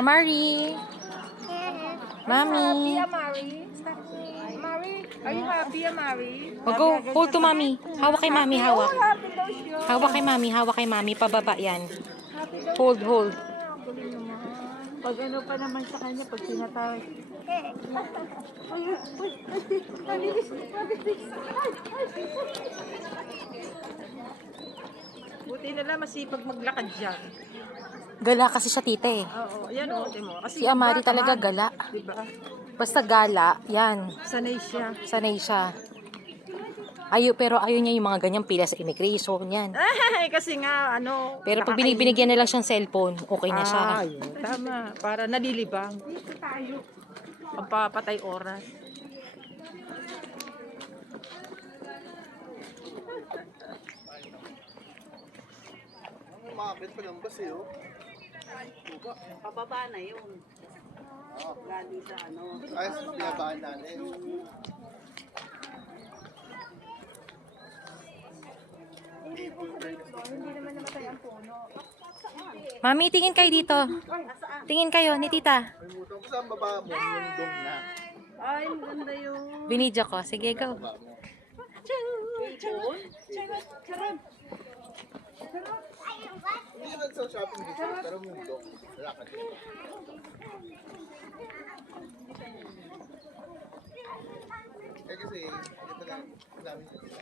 Amari. Mommy. Amari? Amari? Are you happy, Amari? Oh, go. Hold to mommy. Hawak kay mommy. Hawak. Happy daw siya. Hawak kay mommy. Hawak kay mommy. Pababa yan. Happy daw Hold, hold. Ang galing naman. Pag ano pa naman sa kanya, pag sinatawag. Buti na lang masipag maglakad dyan. Gala kasi siya tita eh. Oo, yan o. Kasi Si Amari iba, talaga tamad. gala. Diba? Basta gala, yan. Sanay siya. Sanay siya. Pero ayaw niya yung mga ganyang pila sa immigration, yan. Ay, kasi nga, ano. Pero pag binibigyan na lang siyang cellphone, okay na siya. Yun. Tama. Para nalilibang. Dito tayo. Pampapatay oras. Umakit pa ng bus eh, oh. Pababa na yun. Galing sa ano. Ay, pinabaan natin. Mami, tingin kayo dito. Tingin kayo ni tita. May mutong ko sa baba mo, yung dong na. Ay, ang ganda yun. Binidyo ko. Sige, go. Baba mo. Hindi naman sa shopping dito, pero mundong. Wala ka din. Eh kasi, ito lang, dami nila.